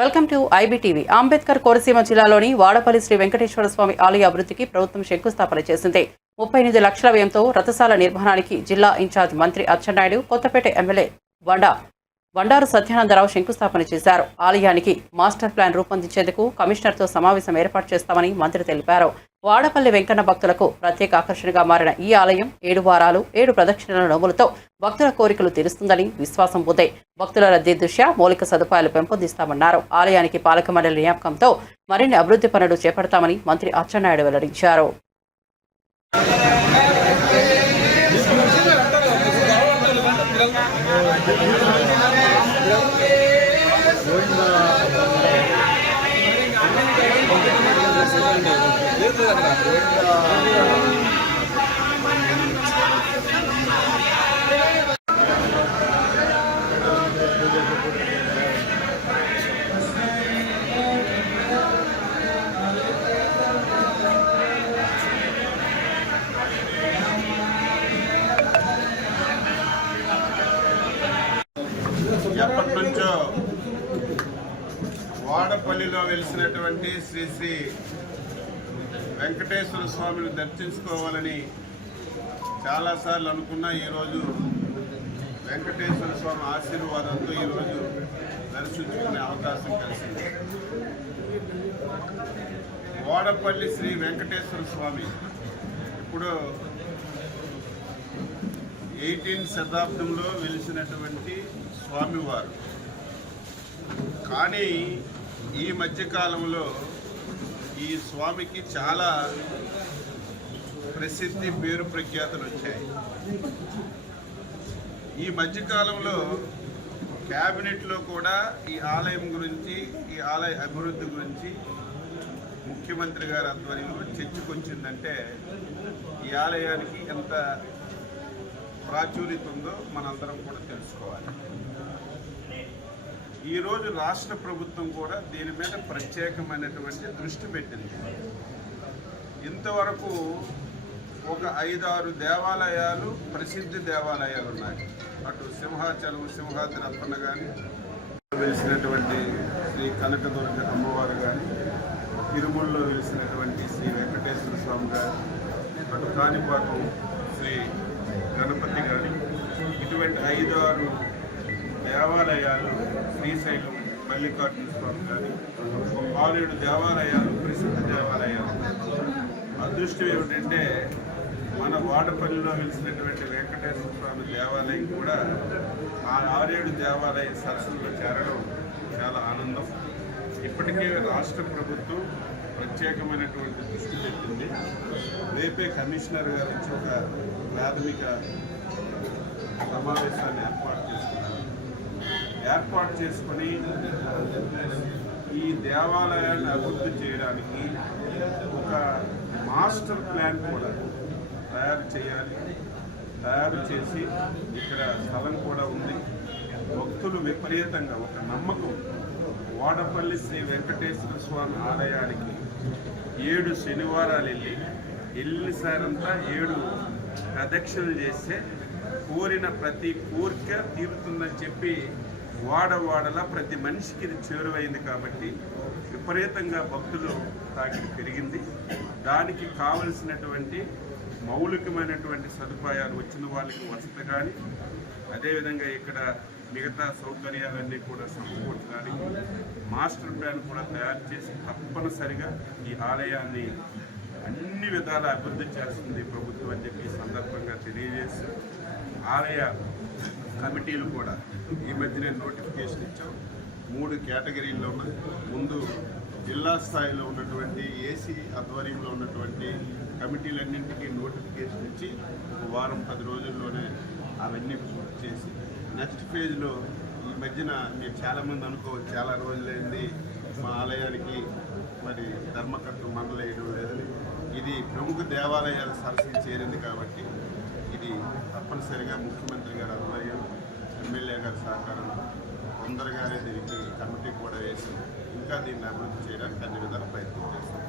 Welcome to IBTV. Ambedkar Konaseema జిల్లాలోని వాడపల్లి శ్రీ వెంకటేశ్వర స్వామి ఆలయ అభివృద్ధికి ప్రభుత్వం శంకుస్థాపన చేసింది. 38 లక్షల వ్యయంతో రథశాల నిర్మాణానికి జిల్లా ఇన్ఛార్జ్ మంత్రి అచ్చెన్నాయుడు, కొత్తపేట ఎమ్మెల్యే బండారు సత్యానందరావు శంకుస్థాపన చేశారు. ఆలయానికి మాస్టర్ ప్లాన్ రూపొందించేందుకు కమిషనర్తో సమావేశం ఏర్పాటు చేస్తామని మంత్రి తెలిపారు. వాడపల్లి వెంకన్న భక్తులకు ప్రత్యేక ఆకర్షణగా మారిన ఈ ఆలయం 7 వారాలు 7 ప్రదక్షిణల నోములతో భక్తుల కోరికలు తీరుస్తుందని విశ్వాసం ఉంది. భక్తుల రద్దీ దృష్ట్యా మౌలిక సదుపాయాలు పెంపొందిస్తామన్నారు. ఆలయానికి పాలక మండలి నియామకంతో మరిన్ని అభివృద్ధి పనులు చేపడతామని మంత్రి అచ్చెన్నాయుడు వెల్లడించారు. ఎప్పటి నుంచో వాడపల్లిలో వెలిసినటువంటి శ్రీ శ్రీ వెంకటేశ్వర స్వామిని దర్శించుకోవాలని చాలాసార్లు అనుకున్నా. ఈరోజు వెంకటేశ్వర స్వామి ఆశీర్వాదంతో ఈరోజు దర్శించుకునే అవకాశం కలిసింది. వాడపల్లి శ్రీ వెంకటేశ్వర స్వామి ఇప్పుడు 18వ శతాబ్దంలో వెలిసినటువంటి స్వామివారు. కానీ ఈ మధ్యకాలంలో ఈ స్వామికి చాలా ప్రసిద్ధి, పేరు ప్రఖ్యాతులు వచ్చాయి. ఈ మధ్యకాలంలో క్యాబినెట్లో కూడా ఈ ఆలయం గురించి, ఈ ఆలయ అభివృద్ధి గురించి ముఖ్యమంత్రి గారి ఆధ్వర్యంలో చర్చకొచ్చిందంటే ఈ ఆలయానికి ఎంత ప్రాచుర్యత ఉందో మనందరం కూడా తెలుసుకోవాలి. ఈరోజు రాష్ట్ర ప్రభుత్వం కూడా దీని మీద ప్రత్యేకమైనటువంటి దృష్టి పెట్టింది. ఇంతవరకు ఒక 5-6 దేవాలయాలు, ప్రసిద్ధి దేవాలయాలు ఉన్నాయి. అటు సింహాచలం, సింహాద్రి అప్పన్న కానీ, వెలిసినటువంటి శ్రీ కనకదుర్గ అమ్మవారు కానీ, తిరుమలలో వెలిసినటువంటి శ్రీ వెంకటేశ్వర స్వామి గారు, అటు కాణిపాకం శ్రీ గణపతి గారి, ఇటువంటి 5-6 దేవాలయాలు, శ్రీశైలం మల్లికార్జున స్వామి గారి, 6-7 దేవాలయాలు, ప్రసిద్ధ దేవాలయాలు. అదృష్టం ఏమిటంటే మన వాడపల్లిలో వెలిసినటువంటి వెంకటేశ్వర స్వామి దేవాలయం కూడా ఆ 6-7 దేవాలయ సరస్సులో చేరడం చాలా ఆనందం. ఇప్పటికే రాష్ట్ర ప్రభుత్వం ప్రత్యేకమైనటువంటి దృష్టి పెట్టింది. రేపే కమిషనర్ గారు వచ్చి ఒక ప్రాథమిక సమావేశాన్ని ఏర్పాటు చేసుకొని ఈ దేవాలయాన్ని అభివృద్ధి చేయడానికి ఒక మాస్టర్ ప్లాన్ కూడా తయారు చేసి ఇక్కడ స్థలం కూడా ఉంది. భక్తులు విపరీతంగా ఒక నమ్మకం, వాడపల్లి శ్రీ వెంకటేశ్వర స్వామి ఆలయానికి 7 శనివారాలు వెళ్ళిసారంతా 7 ప్రదక్షిణలు చేస్తే కోరిన ప్రతి కోరిక తీరుతుందని చెప్పి వాడవాడలా ప్రతి మనిషికి ఇది చేరువైంది. కాబట్టి విపరీతంగా భక్తులు తాకిడి పెరిగింది. దానికి కావలసినటువంటి మౌలికమైనటువంటి సదుపాయాలు వచ్చిన వాళ్ళకి వసతి కానీ, అదేవిధంగా ఇక్కడ మిగతా సౌకర్యాలన్నీ కూడా సమకూర్చడానికి మాస్టర్ ప్లాన్ కూడా తయారు చేసి తప్పనిసరిగా ఈ ఆలయాన్ని అన్ని విధాల అభివృద్ధి చేస్తుంది ప్రభుత్వం అని చెప్పి సందర్భంగా తెలియజేసి, ఆలయ కమిటీలు కూడా ఈ మధ్యనే నోటిఫికేషన్ ఇచ్చాం. 3 కేటగిరీల్లో ఉన్నాయి. ముందు జిల్లా స్థాయిలో ఉన్నటువంటి ఏసీ ఆధ్వర్యంలో ఉన్నటువంటి కమిటీలన్నింటికీ నోటిఫికేషన్ ఇచ్చి 1 వారం 10 రోజుల్లోనే అవన్నీ పూర్తి చేసి, నెక్స్ట్ ఫేజ్లో ఈ మధ్యన మీరు చాలామంది అనుకోవచ్చు చాలా రోజులైంది మా ఆలయానికి మరి ధర్మకర్త మండలేయడం లేదని. ఇది ప్రముఖ దేవాలయాల సరస్సులు చేరింది కాబట్టి ఇది తప్పనిసరిగా ముఖ్యమంత్రి గారి ఆధ్వర్యం, ఎమ్మెల్యే గారి సహకారం తొందరగానే దీనికి కమిటీ కూడా వేసి ఇంకా దీన్ని అభివృద్ధి చేయడానికి అన్ని విధాల ప్రయత్నం చేస్తాం.